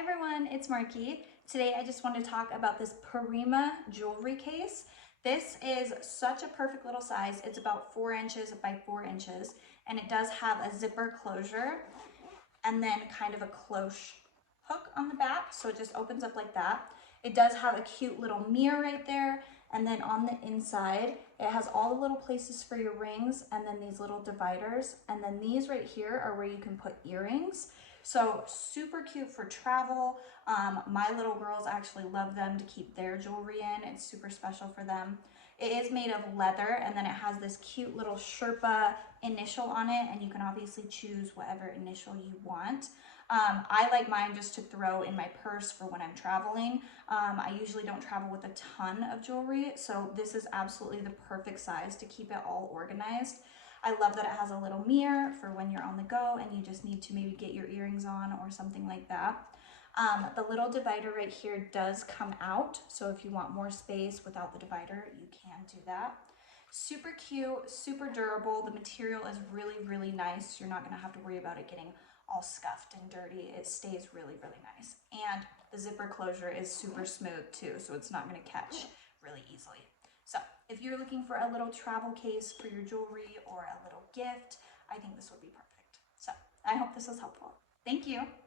everyone, it's Marky. Today I just want to talk about this Prima jewelry case. This is such a perfect little size. It's about 4 inches by 4 inches, and it does have a zipper closure and then kind of a cloche hook on the back, so it just opens up like that. It does have a cute little mirror right there, and then on the inside it has all the little places for your rings, and then these little dividers, and then these right here are where you can put earrings. So super cute for travel. My little girls actually love them to keep their jewelry in. It's super special for them. It is made of leather, and then it has this cute little Sherpa initial on it, and you can obviously choose whatever initial you want. I like mine just to throw in my purse for when I'm traveling. I usually don't travel with a ton of jewelry, so this is absolutely the perfect size to keep it all organized. I love that it has a little mirror for when you're on the go and you just need to maybe get your earrings on or something like that. The little divider right here does come out, so if you want more space without the divider, you can do that. Super cute, super durable. The material is really, really nice. You're not gonna have to worry about it getting all scuffed and dirty. It stays really, really nice. And the zipper closure is super smooth too, so it's not gonna catch really easily. So if you're looking for a little travel case for your jewelry or a little gift, I think this would be perfect. So I hope this was helpful. Thank you.